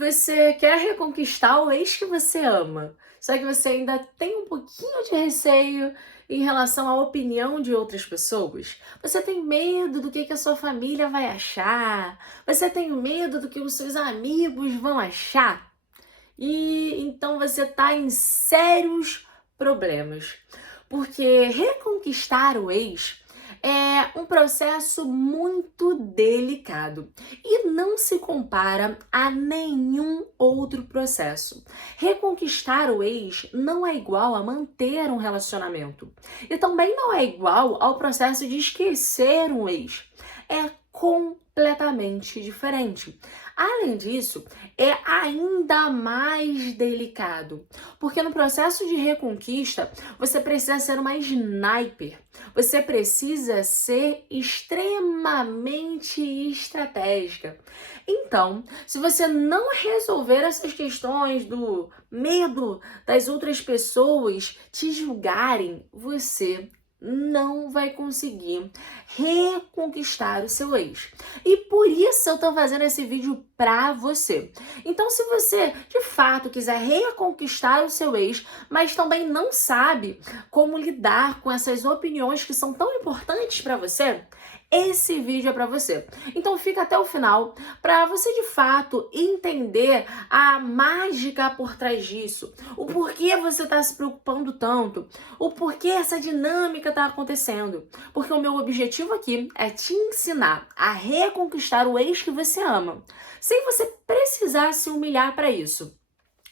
Você quer reconquistar o ex que você ama, só que você ainda tem um pouquinho de receio em relação à opinião de outras pessoas? Você tem medo do que a sua família vai achar? Você tem medo do que os seus amigos vão achar? E então você está em sérios problemas, porque reconquistar o ex é um processo muito delicado e não se compara a nenhum outro processo. Reconquistar o ex não é igual a manter um relacionamento e também não é igual ao processo de esquecer um ex. É completamente diferente. Além disso, é ainda mais delicado, porque no processo de reconquista você precisa ser uma sniper, você precisa ser extremamente estratégica. Então, se você não resolver essas questões do medo das outras pessoas te julgarem, você não vai conseguir reconquistar o seu ex. E por isso eu tô fazendo esse vídeo pra você. Então, se você de fato quiser reconquistar o seu ex, mas também não sabe como lidar com essas opiniões que são tão importantes pra você, esse vídeo é pra você. Então fica até o final para você de fato entender a mágica por trás disso, o porquê você está se preocupando tanto, o porquê essa dinâmica está acontecendo. Porque o meu objetivo aqui é te ensinar a reconquistar o ex que você ama, sem você precisar se humilhar para isso.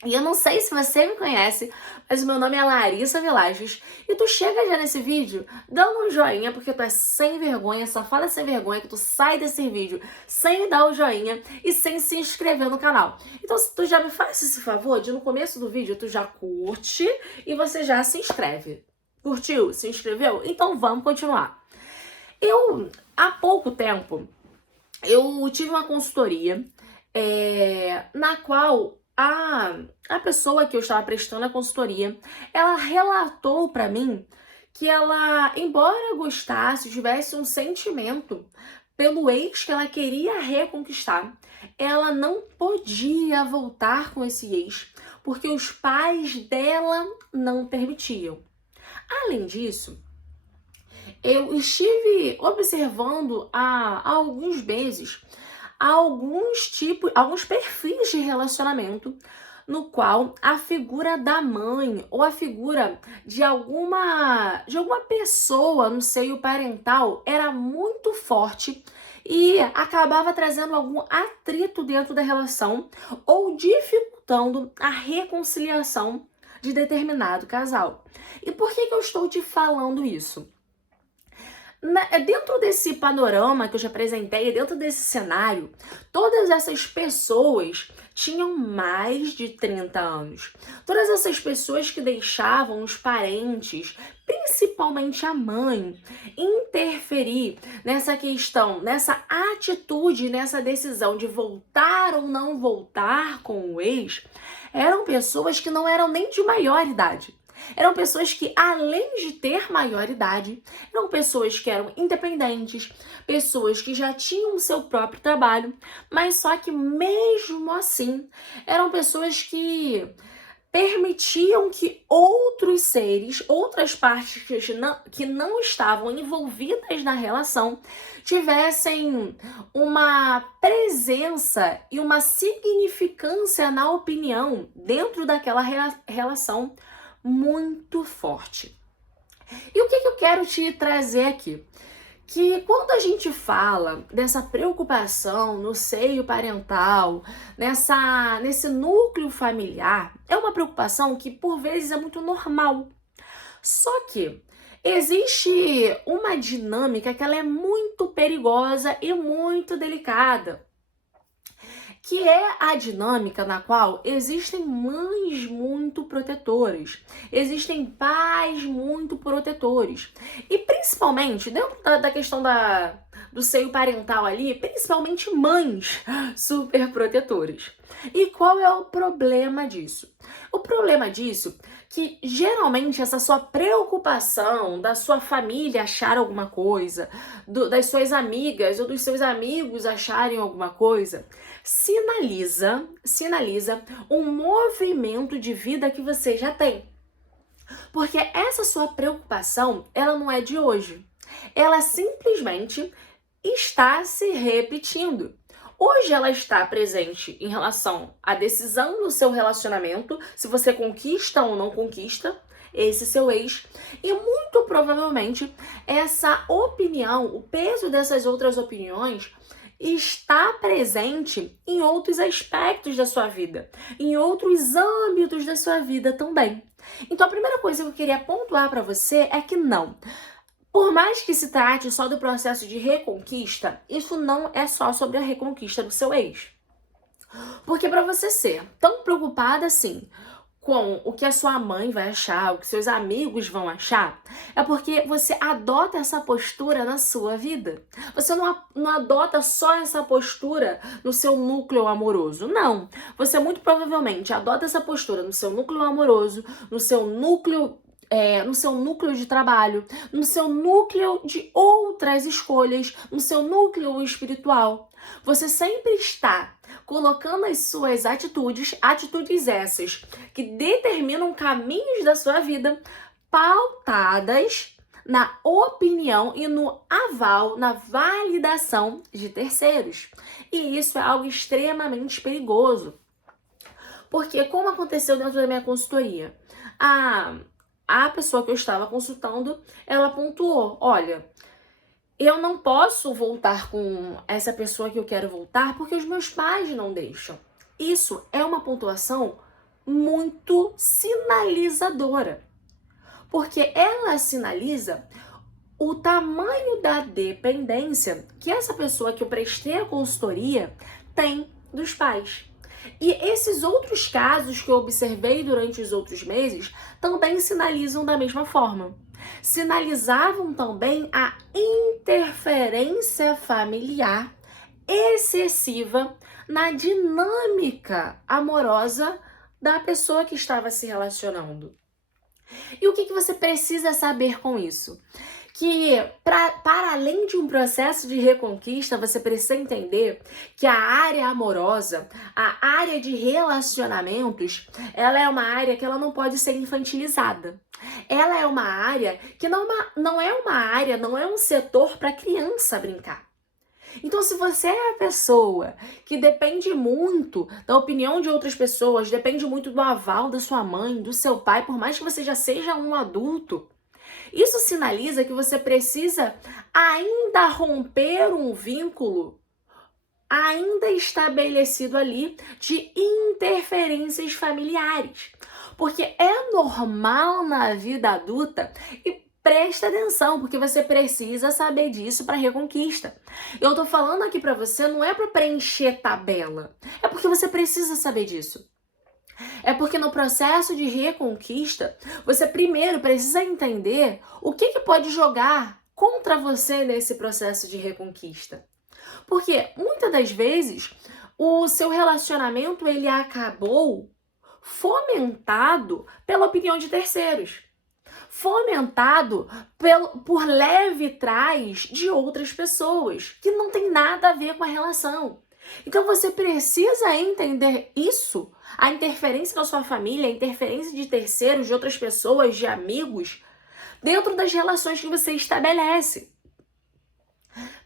E eu não sei se você me conhece, mas o meu nome é Larissa Vilages. E tu chega já nesse vídeo dando um joinha, porque tu é sem vergonha, só fala sem vergonha que tu sai desse vídeo sem dar o joinha e sem se inscrever no canal. Então se tu já me faz esse favor de no começo do vídeo tu já curte e você já se inscreve. Curtiu? Se inscreveu? Então vamos continuar. Há pouco tempo, eu tive uma consultoria na qual a pessoa que eu estava prestando a consultoria, ela relatou para mim que ela, embora gostasse, tivesse um sentimento pelo ex que ela queria reconquistar, ela não podia voltar com esse ex, porque os pais dela não permitiam. Além disso, eu estive observando há alguns meses alguns perfis de relacionamento no qual a figura da mãe ou a figura de alguma pessoa no seio parental era muito forte e acabava trazendo algum atrito dentro da relação ou dificultando a reconciliação de determinado casal. E por que eu estou te falando isso? Dentro desse panorama que eu já apresentei, dentro desse cenário, todas essas pessoas tinham mais de 30 anos. Todas essas pessoas que deixavam os parentes, principalmente a mãe, interferir nessa questão, nessa atitude, nessa decisão de voltar ou não voltar com o ex, eram pessoas que não eram nem de maior idade. Eram pessoas que, além de ter maior idade, eram pessoas que eram independentes, pessoas que já tinham seu próprio trabalho, mas só que mesmo assim, eram pessoas que permitiam que outros seres, outras partes que não estavam envolvidas na relação, tivessem uma presença e uma significância na opinião dentro daquela relação muito forte. E o que eu quero te trazer aqui? Que quando a gente fala dessa preocupação no seio parental, nesse núcleo familiar, é uma preocupação que por vezes é muito normal. Só que existe uma dinâmica que ela é muito perigosa e muito delicada, que é a dinâmica na qual existem mães muito protetoras, existem pais muito protetores. E principalmente dentro da questão do seio parental ali, principalmente mães super protetoras. E qual é o problema disso? O problema disso é que geralmente essa sua preocupação da sua família achar alguma coisa, das suas amigas ou dos seus amigos acharem alguma coisa, sinaliza um movimento de vida que você já tem. Porque essa sua preocupação, ela não é de hoje. Ela simplesmente está se repetindo. Hoje ela está presente em relação à decisão do seu relacionamento, se você conquista ou não conquista esse seu ex, e muito provavelmente essa opinião, o peso dessas outras opiniões está presente em outros aspectos da sua vida, em outros âmbitos da sua vida também. Então a primeira coisa que eu queria pontuar para você é que não. Por mais que se trate só do processo de reconquista, isso não é só sobre a reconquista do seu ex. Porque para você ser tão preocupada assim com o que a sua mãe vai achar, o que seus amigos vão achar, é porque você adota essa postura na sua vida. Você não adota só essa postura no seu núcleo amoroso, não. Você muito provavelmente adota essa postura no seu núcleo amoroso, no seu núcleo de trabalho, no seu núcleo de outras escolhas, no seu núcleo espiritual. Você sempre está colocando as suas atitudes essas que determinam caminhos da sua vida, pautadas na opinião e no aval, na validação de terceiros. E isso é algo extremamente perigoso. Porque, como aconteceu dentro da minha consultoria, a pessoa que eu estava consultando, ela pontuou, olha, eu não posso voltar com essa pessoa que eu quero voltar porque os meus pais não deixam. Isso é uma pontuação muito sinalizadora, porque ela sinaliza o tamanho da dependência que essa pessoa que eu prestei a consultoria tem dos pais. E esses outros casos que eu observei durante os outros meses também sinalizam da mesma forma. Sinalizavam também a interferência familiar excessiva na dinâmica amorosa da pessoa que estava se relacionando. E o que você precisa saber com isso? Que para além de um processo de reconquista, você precisa entender que a área amorosa, a área de relacionamentos, ela é uma área que ela não pode ser infantilizada. Ela é uma área que não é um setor para criança brincar. Então, se você é a pessoa que depende muito da opinião de outras pessoas, depende muito do aval da sua mãe, do seu pai, por mais que você já seja um adulto, isso sinaliza que você precisa ainda romper um vínculo ainda estabelecido ali de interferências familiares. Porque é normal na vida adulta e presta atenção, porque você precisa saber disso para reconquista. Eu tô falando aqui para você, não é para preencher tabela, é porque você precisa saber disso. É porque no processo de reconquista, você primeiro precisa entender o que pode jogar contra você nesse processo de reconquista. Porque muitas das vezes o seu relacionamento ele acabou fomentado pela opinião de terceiros. Fomentado por leve trás de outras pessoas, que não tem nada a ver com a relação. Então você precisa entender isso, a interferência da sua família, a interferência de terceiros, de outras pessoas, de amigos, dentro das relações que você estabelece.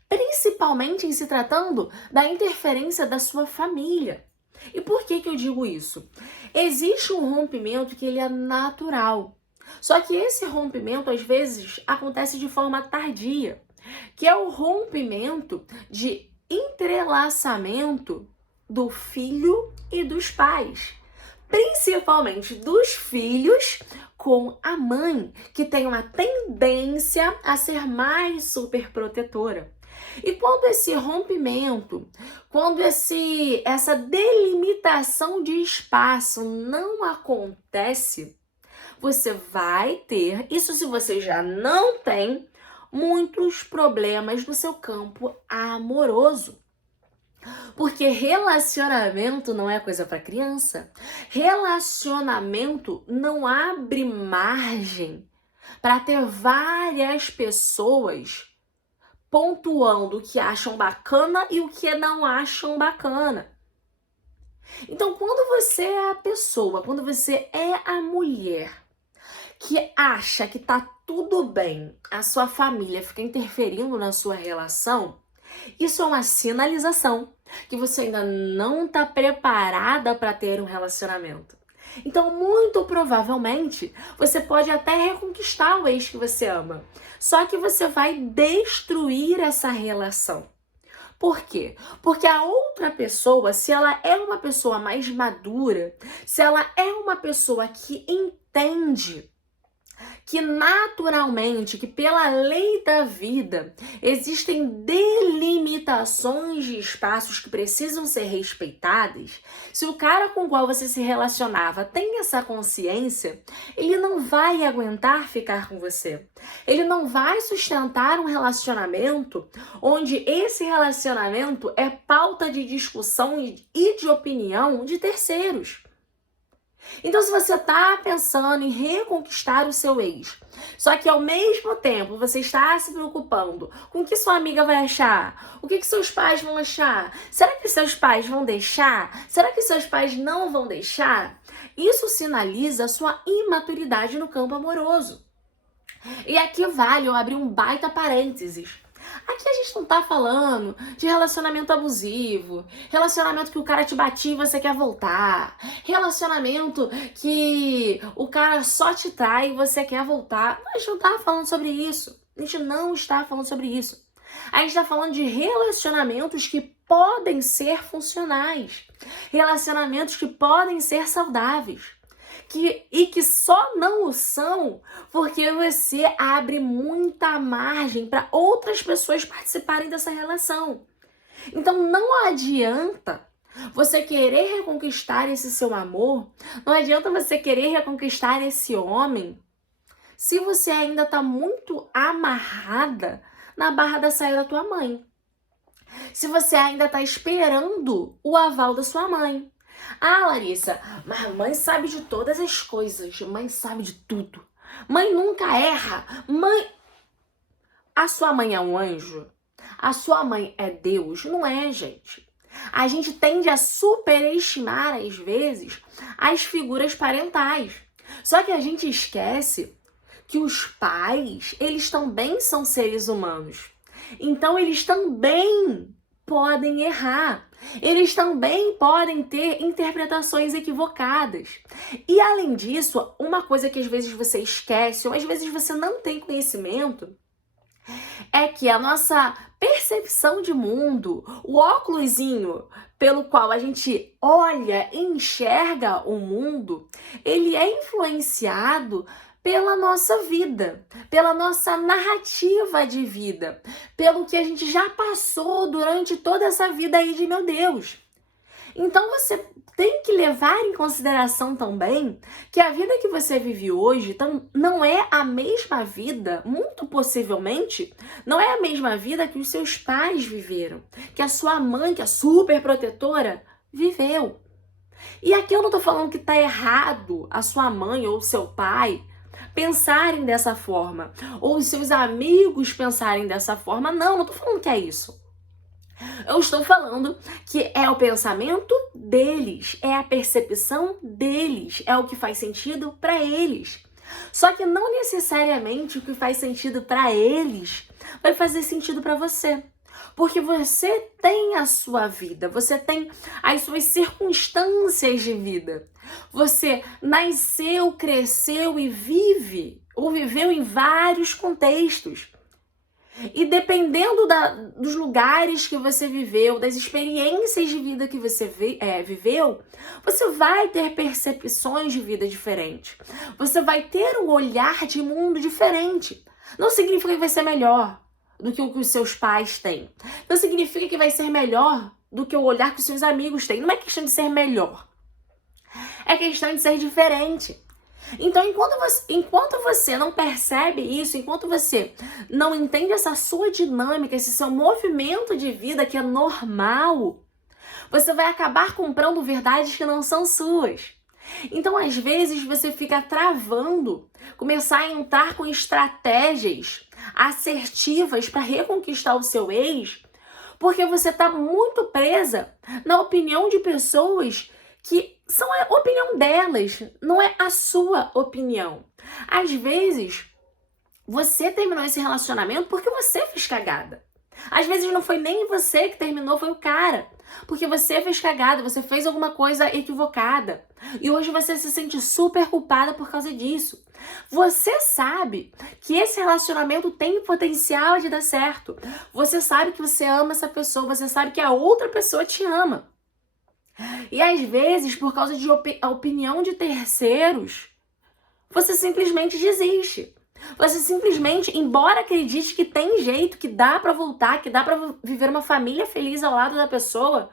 Principalmente em se tratando da interferência da sua família. E por que eu digo isso? Existe um rompimento que ele é natural. Só que esse rompimento, às vezes, acontece de forma tardia, que é o rompimento de entrelaçamento do filho e dos pais, principalmente dos filhos com a mãe, que tem uma tendência a ser mais superprotetora. E quando esse rompimento, essa delimitação de espaço não acontece, você vai ter, isso se você já não tem, muitos problemas no seu campo amoroso. Porque relacionamento não é coisa para criança. Relacionamento não abre margem para ter várias pessoas pontuando o que acham bacana e o que não acham bacana. Então, quando você é a pessoa, quando você é a mulher que acha que tá tudo bem, a sua família fica interferindo na sua relação, isso é uma sinalização que você ainda não está preparada para ter um relacionamento. Então, muito provavelmente, você pode até reconquistar o ex que você ama, só que você vai destruir essa relação. Por quê? Porque a outra pessoa, se ela é uma pessoa mais madura, se ela é uma pessoa que entende que naturalmente, que pela lei da vida, existem delimitações de espaços que precisam ser respeitadas, se o cara com o qual você se relacionava tem essa consciência, ele não vai aguentar ficar com você. Ele não vai sustentar um relacionamento onde esse relacionamento é pauta de discussão e de opinião de terceiros. Então, se você está pensando em reconquistar o seu ex, só que ao mesmo tempo você está se preocupando com o que sua amiga vai achar, o que seus pais vão achar, será que seus pais vão deixar? Será que seus pais não vão deixar? Isso sinaliza a sua imaturidade no campo amoroso. E aqui vale eu abrir um baita parênteses. Aqui a gente não tá falando de relacionamento abusivo, relacionamento que o cara te batia e você quer voltar, relacionamento que o cara só te trai e você quer voltar. A gente não tá falando sobre isso. A gente não está falando sobre isso. A gente tá falando de relacionamentos que podem ser funcionais, relacionamentos que podem ser saudáveis. E que só não o são porque você abre muita margem para outras pessoas participarem dessa relação. Então não adianta você querer reconquistar esse seu amor, não adianta você querer reconquistar esse homem se você ainda está muito amarrada na barra da saia da tua mãe. Se você ainda está esperando o aval da sua mãe. Ah, Larissa, mas mãe sabe de todas as coisas, mãe sabe de tudo. Mãe nunca erra. A sua mãe é um anjo? A sua mãe é Deus? Não é, gente. A gente tende a superestimar, às vezes, as figuras parentais. Só que a gente esquece que os pais, eles também são seres humanos. Então, eles também podem errar. Eles também podem ter interpretações equivocadas. E além disso, uma coisa que às vezes você esquece, ou às vezes você não tem conhecimento, é que a nossa percepção de mundo, o óculosinho pelo qual a gente olha e enxerga o mundo, ele é influenciado pela nossa vida, pela nossa narrativa de vida, pelo que a gente já passou durante toda essa vida aí de meu Deus. Então você tem que levar em consideração também que a vida que você vive hoje não é a mesma vida, muito possivelmente, não é a mesma vida que os seus pais viveram, que a sua mãe, que é super protetora, viveu. E aqui eu não tô falando que tá errado a sua mãe ou o seu pai pensarem dessa forma, ou os seus amigos pensarem dessa forma. Não tô falando que é isso. Eu estou falando que é o pensamento deles, é a percepção deles, é o que faz sentido para eles. Só que não necessariamente o que faz sentido para eles vai fazer sentido para você. Porque você tem a sua vida, você tem as suas circunstâncias de vida. Você nasceu, cresceu e vive, ou viveu em vários contextos. E dependendo dos lugares que você viveu, das experiências de vida que você viveu, você vai ter percepções de vida diferentes. Você vai ter um olhar de mundo diferente. Não significa que vai ser melhor do que o que os seus pais têm. Não significa que vai ser melhor do que o olhar que os seus amigos têm. Não é questão de ser melhor. É questão de ser diferente. Então, enquanto você não percebe isso, enquanto você não entende essa sua dinâmica, esse seu movimento de vida que é normal, você vai acabar comprando verdades que não são suas. Então, às vezes, você fica travando, começar a entrar com estratégias assertivas para reconquistar o seu ex, porque você está muito presa na opinião de pessoas que são a opinião delas, não é a sua opinião. Às vezes, você terminou esse relacionamento porque você fez cagada. Às vezes não foi nem você que terminou, foi o cara. Porque você fez cagada, você fez alguma coisa equivocada. E hoje você se sente super culpada por causa disso. Você sabe que esse relacionamento tem potencial de dar certo. Você sabe que você ama essa pessoa, você sabe que a outra pessoa te ama. E às vezes, por causa de opinião de terceiros, você simplesmente desiste. Você simplesmente, embora acredite que tem jeito, que dá pra voltar, que dá pra viver uma família feliz ao lado da pessoa,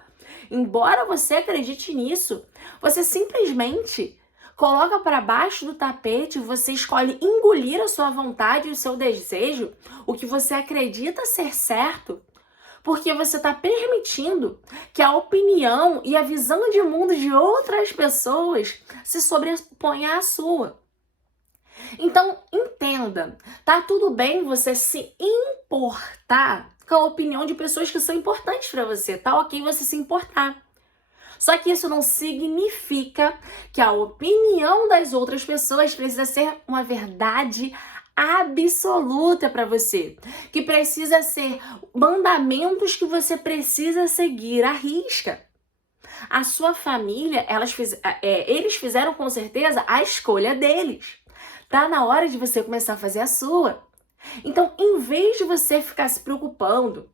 embora você acredite nisso, você simplesmente coloca pra baixo do tapete, você escolhe engolir a sua vontade e o seu desejo, o que você acredita ser certo, porque você está permitindo que a opinião e a visão de mundo de outras pessoas se sobreponha à sua. Então, entenda, tá tudo bem você se importar com a opinião de pessoas que são importantes para você, tá ok você se importar. Só que isso não significa que a opinião das outras pessoas precisa ser uma verdade absoluta para você, que precisa ser mandamentos que você precisa seguir à risca. A sua família, eles fizeram com certeza a escolha deles. Tá na hora de você começar a fazer a sua. Então, em vez de você ficar se preocupando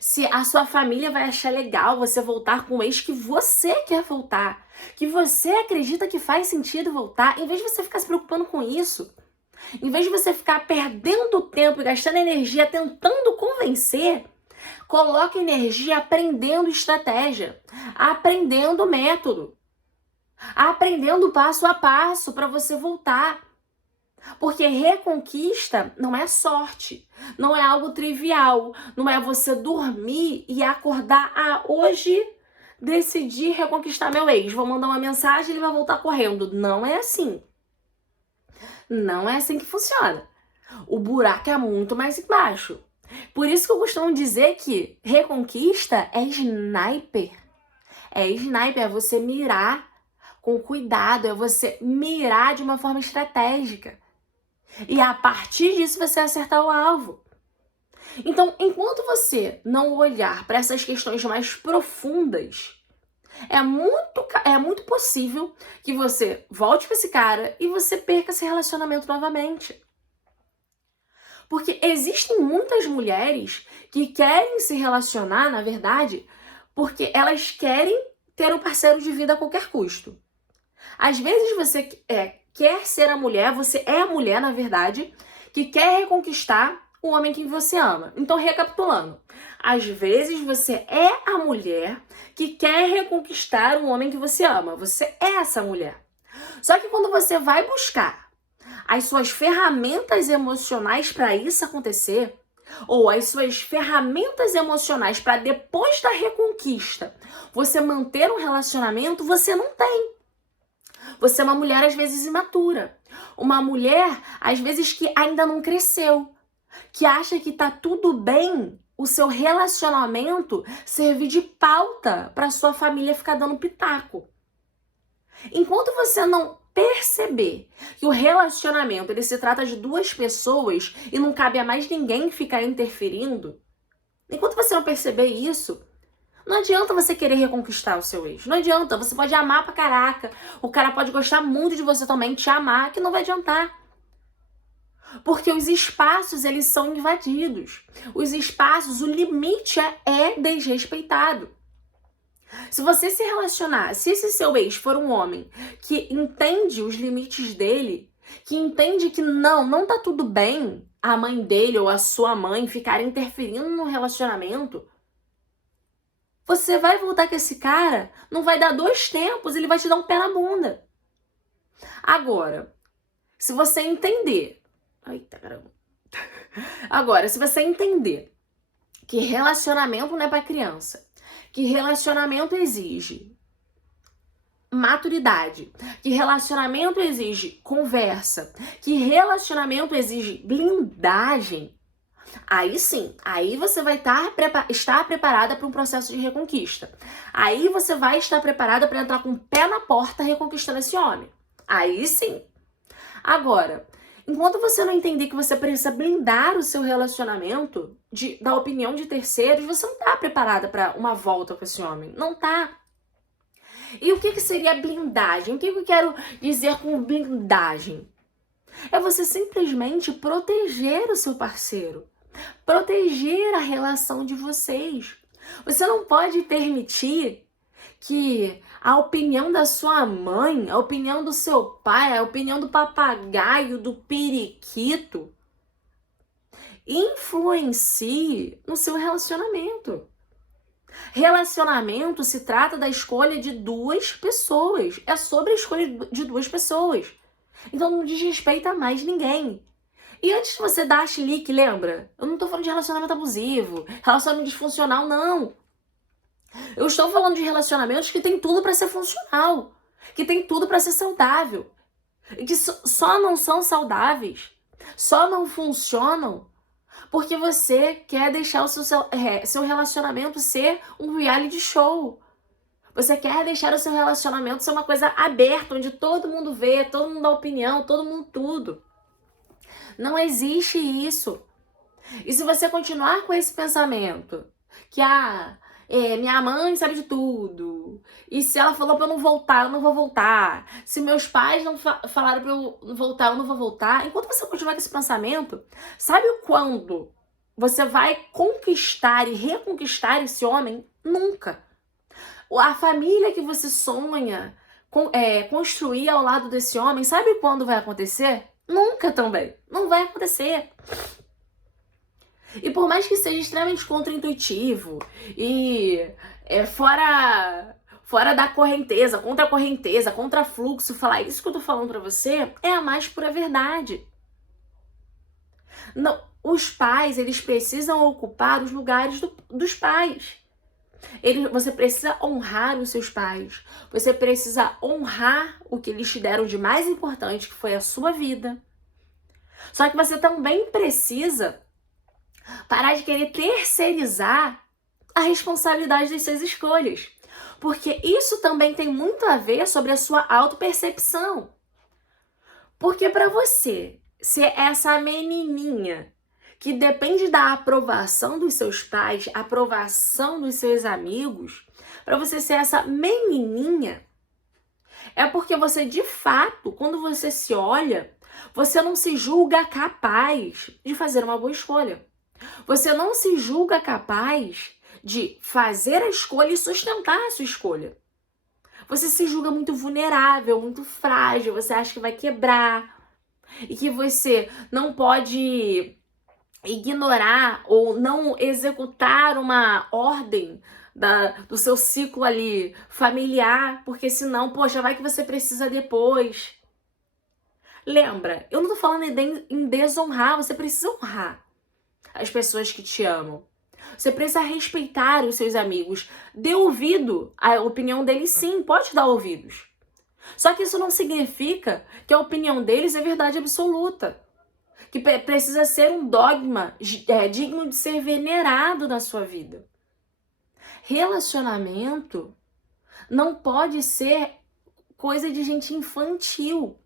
se a sua família vai achar legal você voltar com o ex que você quer voltar, que você acredita que faz sentido voltar, em vez de você ficar se preocupando com isso, em vez de você ficar perdendo tempo e gastando energia tentando convencer, coloque energia aprendendo estratégia, aprendendo método, aprendendo passo a passo para você voltar. Porque reconquista não é sorte, não é algo trivial, não é você dormir e acordar, hoje decidi reconquistar meu ex, vou mandar uma mensagem e ele vai voltar correndo. Não é assim. Não é assim que funciona. O buraco é muito mais embaixo. Por isso que eu costumo dizer que reconquista é sniper. É sniper, é você mirar com cuidado, é você mirar de uma forma estratégica. E a partir disso você acertar o alvo. Então, enquanto você não olhar para essas questões mais profundas, é muito possível que você volte para esse cara e você perca esse relacionamento novamente. Porque existem muitas mulheres que querem se relacionar, na verdade, porque elas querem ter um parceiro de vida a qualquer custo. Às vezes você quer ser a mulher, você é a mulher, na verdade, que quer reconquistar o homem que você ama. Então, recapitulando, às vezes você é a mulher que quer reconquistar o homem que você ama. Você é essa mulher. Só que quando você vai buscar as suas ferramentas emocionais para isso acontecer, ou as suas ferramentas emocionais para depois da reconquista você manter um relacionamento, você não tem. Você é uma mulher às vezes imatura, uma mulher às vezes que ainda não cresceu, que acha que tá tudo bem o seu relacionamento servir de pauta para sua família ficar dando pitaco. Enquanto você não perceber que o relacionamento ele se trata de duas pessoas e não cabe a mais ninguém ficar interferindo, enquanto você não perceber isso, não adianta você querer reconquistar o seu ex. Não adianta, você pode amar pra caraca, o cara pode gostar muito de você também, te amar, que não vai adiantar. Porque os espaços, eles são invadidos. Os espaços, o limite é desrespeitado. Se você se relacionar, se esse seu ex for um homem que entende os limites dele, que entende que não tá tudo bem a mãe dele ou a sua mãe ficarem interferindo no relacionamento, você vai voltar com esse cara, não vai dar 2 tempos, ele vai te dar um pé na bunda. Agora, se você entender... Eita, caramba. Agora, se você entender que relacionamento não é para criança, que relacionamento exige maturidade, que relacionamento exige conversa, que relacionamento exige blindagem, aí sim, aí você vai estar preparada para um processo de reconquista. Aí você vai estar preparada para entrar com o pé na porta reconquistando esse homem. Aí sim. Agora, enquanto você não entender que você precisa blindar o seu relacionamento da opinião de terceiros, você não está preparada para uma volta com esse homem. Não tá. E o que seria blindagem? O que eu quero dizer com blindagem? É você simplesmente proteger o seu parceiro. Proteger a relação de vocês. Você não pode permitir que a opinião da sua mãe, a opinião do seu pai, a opinião do papagaio, do periquito, influencie no seu relacionamento. Relacionamento se trata da escolha de duas pessoas. É sobre a escolha de duas pessoas. Então não desrespeita mais ninguém. E antes de você dar chilique, lembra? Eu não tô falando de relacionamento abusivo, relacionamento disfuncional, não. Eu estou falando de relacionamentos que tem tudo para ser funcional, que tem tudo para ser saudável, e que só não são saudáveis, só não funcionam porque você quer deixar o seu relacionamento ser um reality show. Você quer deixar o seu relacionamento ser uma coisa aberta, onde todo mundo vê, todo mundo dá opinião, todo mundo tudo. Não existe isso. E se você continuar com esse pensamento, que minha mãe sabe de tudo, e se ela falou pra eu não voltar, eu não vou voltar, se meus pais não falaram pra eu voltar, eu não vou voltar, enquanto você continuar com esse pensamento, sabe quando você vai conquistar e reconquistar esse homem? Nunca. A família que você sonha construir ao lado desse homem, sabe quando vai acontecer? Nunca também. Não vai acontecer. E por mais que seja extremamente contraintuitivo e fora da correnteza, contra fluxo, falar isso que eu tô falando pra você é a mais pura verdade. Não, os pais, eles precisam ocupar os lugares dos pais. Você precisa honrar os seus pais. Você precisa honrar o que eles te deram de mais importante, que foi a sua vida. Só que você também precisa parar de querer terceirizar a responsabilidade das suas escolhas. Porque isso também tem muito a ver sobre a sua autopercepção. Porque para você ser essa menininha que depende da aprovação dos seus pais, aprovação dos seus amigos, para você ser essa menininha, é porque você, de fato, quando você se olha, você não se julga capaz de fazer uma boa escolha. Você não se julga capaz de fazer a escolha e sustentar a sua escolha. Você se julga muito vulnerável, muito frágil, você acha que vai quebrar e que você não pode ignorar ou não executar uma ordem do seu ciclo ali familiar, porque senão, poxa, vai que você precisa depois. Lembra, eu não tô falando em desonrar, você precisa honrar as pessoas que te amam. Você precisa respeitar os seus amigos. Dê ouvido à opinião deles, sim, pode dar ouvidos. Só que isso não significa que a opinião deles é verdade absoluta. Que precisa ser um dogma digno de ser venerado na sua vida. Relacionamento não pode ser coisa de gente infantil.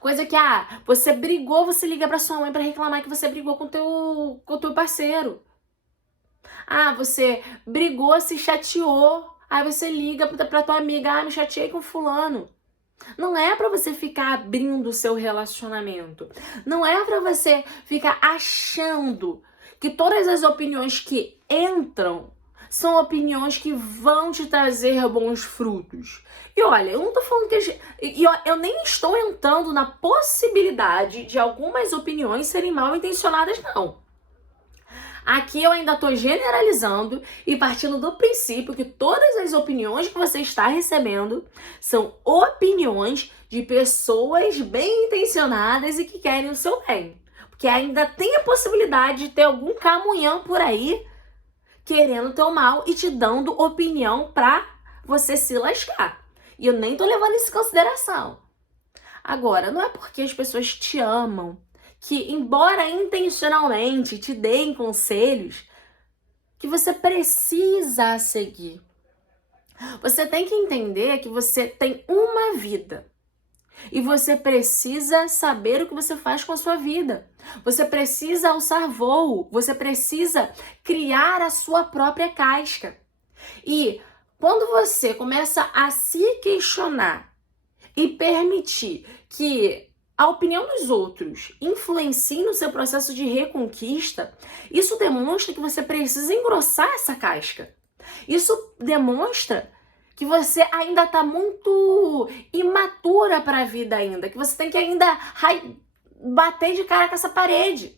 Coisa que, você brigou, você liga pra sua mãe pra reclamar que você brigou com o teu parceiro. Você brigou, se chateou, aí você liga pra tua amiga, me chateei com fulano. Não é pra você ficar abrindo o seu relacionamento. Não é pra você ficar achando que todas as opiniões que entram são opiniões que vão te trazer bons frutos. E olha, eu não tô falando que... eu nem estou entrando na possibilidade de algumas opiniões serem mal intencionadas, não. Aqui eu ainda estou generalizando e partindo do princípio que todas as opiniões que você está recebendo são opiniões de pessoas bem intencionadas e que querem o seu bem. Porque ainda tem a possibilidade de ter algum camunhão por aí querendo teu mal e te dando opinião pra você se lascar. E eu nem tô levando isso em consideração. Agora, não é porque as pessoas te amam que, embora intencionalmente te deem conselhos, que você precisa seguir. Você tem que entender que você tem uma vida. E você precisa saber o que você faz com a sua vida. Você precisa alçar voo. Você precisa criar a sua própria casca. E quando você começa a se questionar e permitir que a opinião dos outros influencie no seu processo de reconquista, isso demonstra que você precisa engrossar essa casca. Isso demonstra que você ainda está muito imatura para a vida ainda, que você tem que ainda bater de cara com essa parede.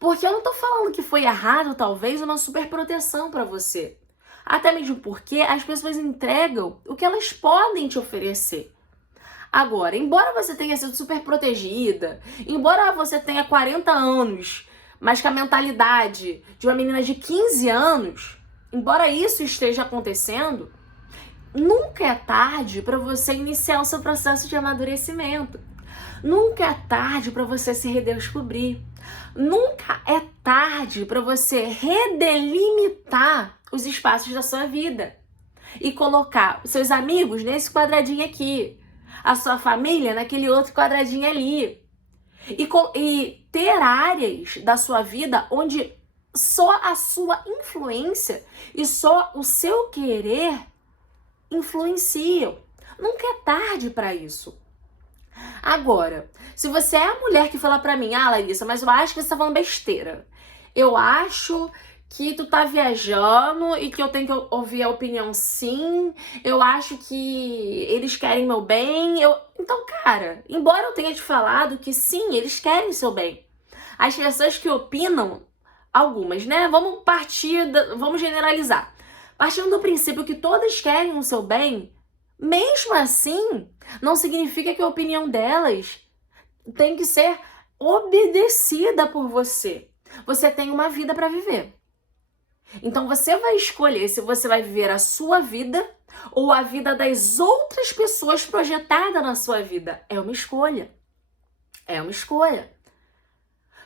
Porque eu não tô falando que foi errado, talvez, uma superproteção para você. Até mesmo porque as pessoas entregam o que elas podem te oferecer. Agora, embora você tenha sido super protegida, embora você tenha 40 anos, mas com a mentalidade de uma menina de 15 anos, embora isso esteja acontecendo, nunca é tarde para você iniciar o seu processo de amadurecimento. Nunca é tarde para você se redescobrir. Nunca é tarde para você redelimitar os espaços da sua vida e colocar os seus amigos nesse quadradinho aqui, a sua família naquele outro quadradinho ali. E ter áreas da sua vida onde só a sua influência e só o seu querer influenciam. Nunca é tarde para isso. Agora, se você é a mulher que fala pra mim, Larissa, mas eu acho que você tá falando besteira. Eu acho que tu tá viajando e que eu tenho que ouvir a opinião sim. Eu acho que eles querem meu bem. Então, cara, embora eu tenha te falado que sim, eles querem seu bem. As pessoas que opinam, algumas, né? Vamos generalizar. Partindo do princípio que todas querem o seu bem, mesmo assim, não significa que a opinião delas tem que ser obedecida por você. Você tem uma vida para viver. Então você vai escolher se você vai viver a sua vida ou a vida das outras pessoas projetada na sua vida. É uma escolha. É uma escolha.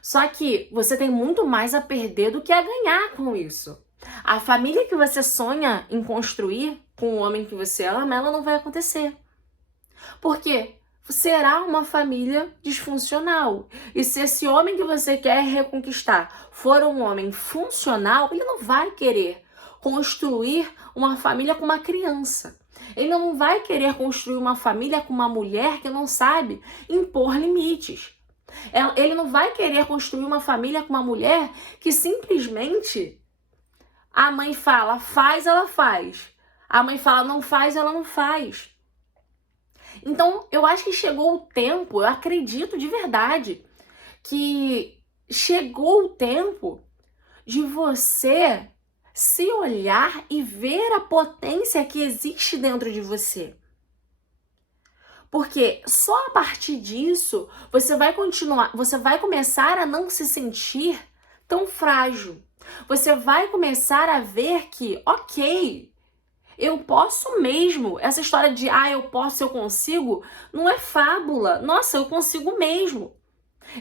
Só que você tem muito mais a perder do que a ganhar com isso. A família que você sonha em construir com o homem que você ama, ela não vai acontecer. Porque será uma família disfuncional. E se esse homem que você quer reconquistar for um homem funcional, ele não vai querer construir uma família com uma criança. Ele não vai querer construir uma família com uma mulher que não sabe impor limites. Ele não vai querer construir uma família com uma mulher que simplesmente a mãe fala, faz, ela faz. A mãe fala, não faz, ela não faz. Então, eu acho que chegou o tempo, eu acredito de verdade, que chegou o tempo de você se olhar e ver a potência que existe dentro de você. Porque só a partir disso, você vai começar a não se sentir tão frágil. Você vai começar a ver que, ok, eu posso mesmo. Essa história de, eu posso, eu consigo, não é fábula. Nossa, eu consigo mesmo.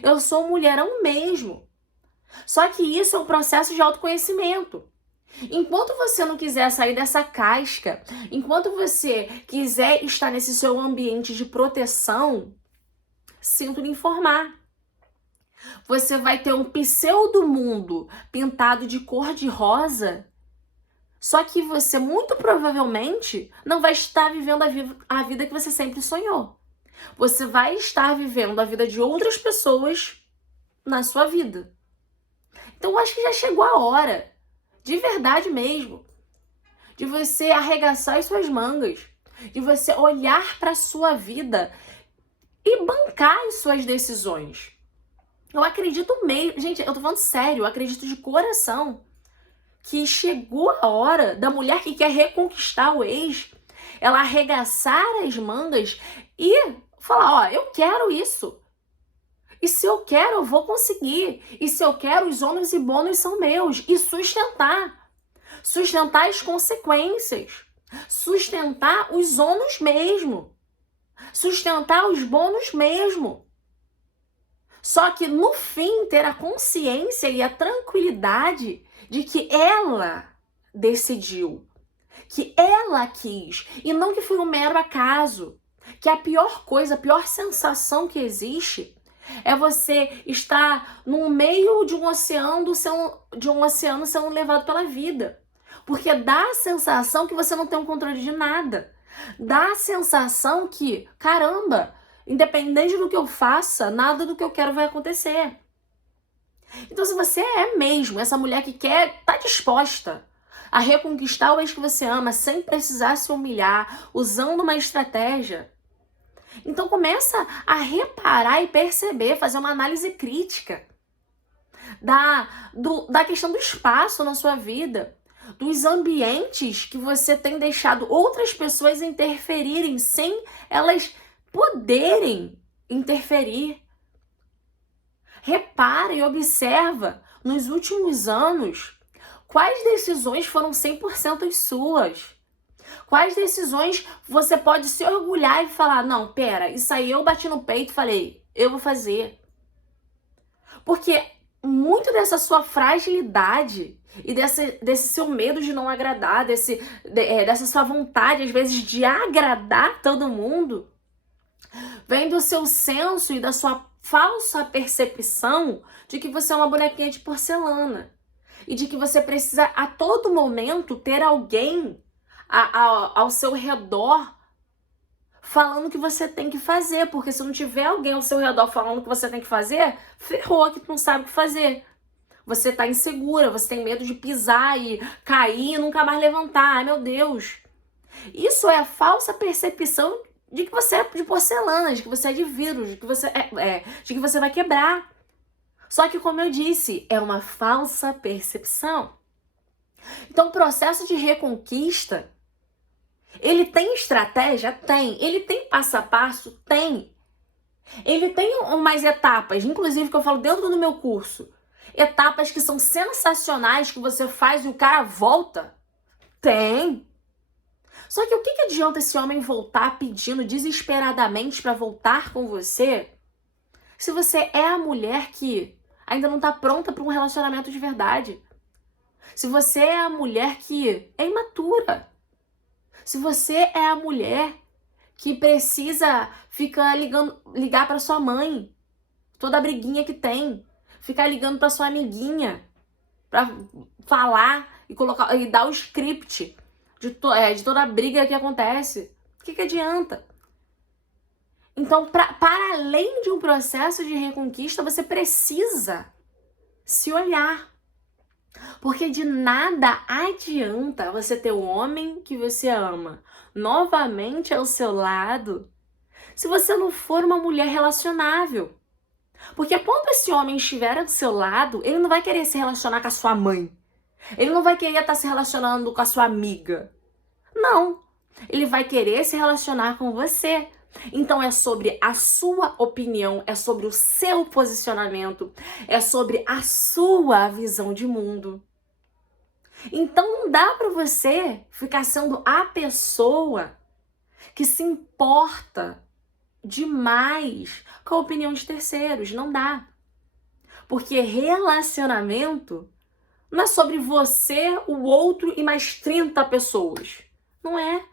Eu sou mulherão mesmo. Só que isso é um processo de autoconhecimento. Enquanto você não quiser sair dessa casca, enquanto você quiser estar nesse seu ambiente de proteção, sinto lhe informar. Você vai ter um pseudo-mundo pintado de cor de rosa, só que você muito provavelmente não vai estar vivendo a vida que você sempre sonhou. Você vai estar vivendo a vida de outras pessoas na sua vida. Então eu acho que já chegou a hora, de verdade mesmo, de você arregaçar as suas mangas, de você olhar para a sua vida e bancar as suas decisões. Eu acredito mesmo, gente, eu tô falando sério, eu acredito de coração que chegou a hora da mulher que quer reconquistar o ex, ela arregaçar as mangas e falar, ó, eu quero isso. E se eu quero, eu vou conseguir. E se eu quero, os ônus e bônus são meus. E sustentar. Sustentar as consequências. Sustentar os ônus mesmo. Sustentar os bônus mesmo. Só que no fim, ter a consciência e a tranquilidade de que ela decidiu, que ela quis, e não que foi um mero acaso. Que a pior coisa, a pior sensação que existe é você estar no meio de um oceano sendo levado pela vida. Porque dá a sensação que você não tem um controle de nada. Dá a sensação que, caramba, independente do que eu faça, nada do que eu quero vai acontecer. Então, se você é mesmo essa mulher que quer, tá disposta a reconquistar o ex que você ama sem precisar se humilhar, usando uma estratégia, então começa a reparar e perceber, fazer uma análise crítica da questão do espaço na sua vida, dos ambientes que você tem deixado outras pessoas interferirem sem elas poderem interferir. Repara e observa nos últimos anos quais decisões foram 100% suas. Quais decisões você pode se orgulhar e falar, não, pera, isso aí eu bati no peito e falei, eu vou fazer. Porque muito dessa sua fragilidade e desse seu medo de não agradar, dessa sua vontade, às vezes, de agradar todo mundo, vem do seu senso e da sua falsa percepção de que você é uma bonequinha de porcelana. E de que você precisa, a todo momento, ter alguém ao seu redor falando o que você tem que fazer, porque se não tiver alguém ao seu redor falando o que você tem que fazer, ferrou que tu não sabe o que fazer. Você tá insegura, você tem medo de pisar e cair e nunca mais levantar. Ai, meu Deus. Isso é a falsa percepção de que você é de porcelana, de que você é de vidro, de que você de que você vai quebrar. Só que, como eu disse, é uma falsa percepção. Então, o processo de reconquista, ele tem estratégia? Tem. Ele tem passo a passo? Tem. Ele tem umas etapas, inclusive que eu falo dentro do meu curso. Etapas que são sensacionais, que você faz e o cara volta? Tem. Só que o que adianta esse homem voltar pedindo desesperadamente para voltar com você, se você é a mulher que ainda não tá pronta para um relacionamento de verdade? Se você é a mulher que é imatura? Se você é a mulher que precisa ligar para sua mãe, toda a briguinha que tem, ficar ligando para sua amiguinha para falar e dar o script de toda a briga que acontece, o que adianta? Então, para além de um processo de reconquista, você precisa se olhar. Porque de nada adianta você ter o homem que você ama novamente ao seu lado se você não for uma mulher relacionável. Porque quando esse homem estiver ao seu lado, ele não vai querer se relacionar com a sua mãe. Ele não vai querer estar se relacionando com a sua amiga. Não. Ele vai querer se relacionar com você. Então é sobre a sua opinião, é sobre o seu posicionamento, é sobre a sua visão de mundo. Então não dá para você ficar sendo a pessoa que se importa demais com a opinião de terceiros. Não dá. Porque relacionamento não é sobre você, o outro e mais 30 pessoas. Não é.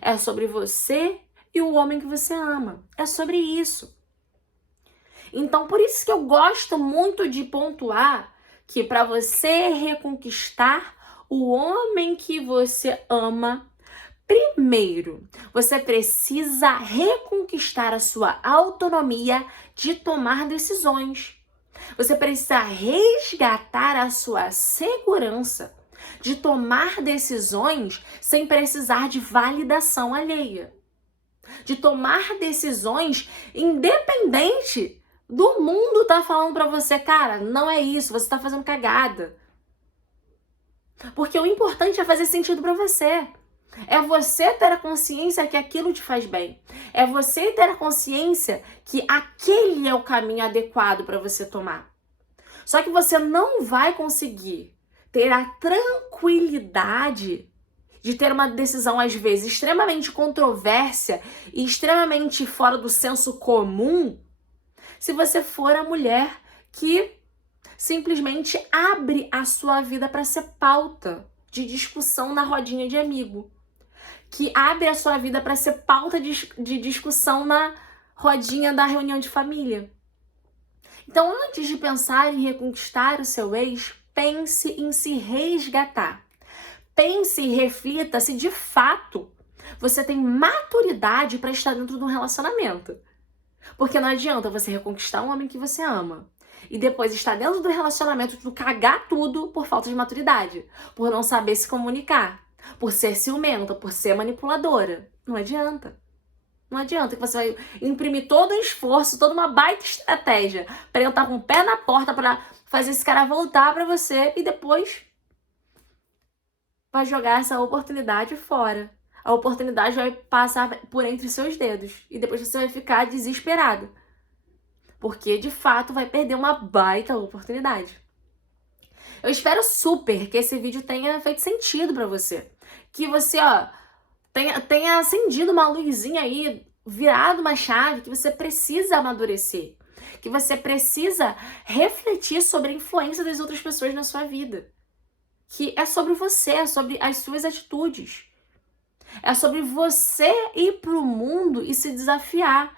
É sobre você e o homem que você ama. É sobre isso. Então, por isso que eu gosto muito de pontuar que para você reconquistar o homem que você ama, primeiro, você precisa reconquistar a sua autonomia de tomar decisões. Você precisa resgatar a sua segurança de tomar decisões sem precisar de validação alheia. De tomar decisões independente do mundo tá falando pra você, cara, não é isso, você tá fazendo cagada. Porque o importante é fazer sentido pra você. É você ter a consciência que aquilo te faz bem. É você ter a consciência que aquele é o caminho adequado para você tomar. Só que você não vai conseguir ter a tranquilidade de ter uma decisão, às vezes, extremamente controversa e extremamente fora do senso comum, se você for a mulher que simplesmente abre a sua vida para ser pauta de discussão na rodinha de amigo. Que abre a sua vida para ser pauta de discussão na rodinha da reunião de família. Então, antes de pensar em reconquistar o seu ex, pense em se resgatar. Pense e reflita se de fato você tem maturidade para estar dentro de um relacionamento. Porque não adianta você reconquistar um homem que você ama e depois estar dentro do relacionamento, tu cagar tudo por falta de maturidade, por não saber se comunicar, por ser ciumenta, por ser manipuladora. Não adianta. Não adianta que você vai imprimir todo um esforço, toda uma baita estratégia para eu estar com o pé na porta para fazer esse cara voltar para você e depois vai jogar essa oportunidade fora. A oportunidade vai passar por entre seus dedos e depois você vai ficar desesperado. Porque de fato vai perder uma baita oportunidade. Eu espero super que esse vídeo tenha feito sentido para você. Que você, tenha acendido uma luzinha aí, virado uma chave, que você precisa amadurecer. Que você precisa refletir sobre a influência das outras pessoas na sua vida. Que é sobre você, é sobre as suas atitudes. É sobre você ir pro mundo e se desafiar.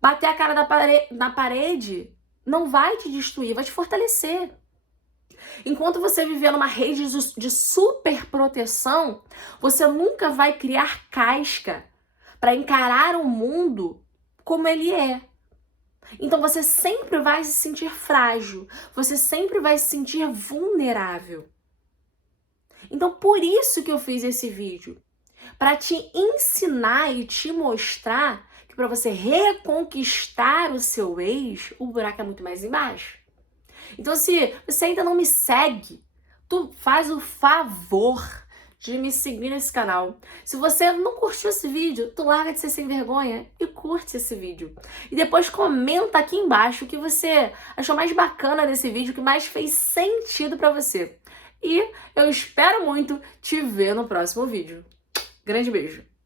Bater a cara na parede não vai te destruir, vai te fortalecer. Enquanto você viver numa rede de super proteção, você nunca vai criar casca para encarar o mundo como ele é. Então você sempre vai se sentir frágil, você sempre vai se sentir vulnerável. Então por isso que eu fiz esse vídeo, para te ensinar e te mostrar que para você reconquistar o seu ex, o buraco é muito mais embaixo. Então, se você ainda não me segue, tu faz o favor de me seguir nesse canal. Se você não curtiu esse vídeo, tu larga de ser sem vergonha e curte esse vídeo. E depois comenta aqui embaixo o que você achou mais bacana desse vídeo, o que mais fez sentido pra você. E eu espero muito te ver no próximo vídeo. Grande beijo!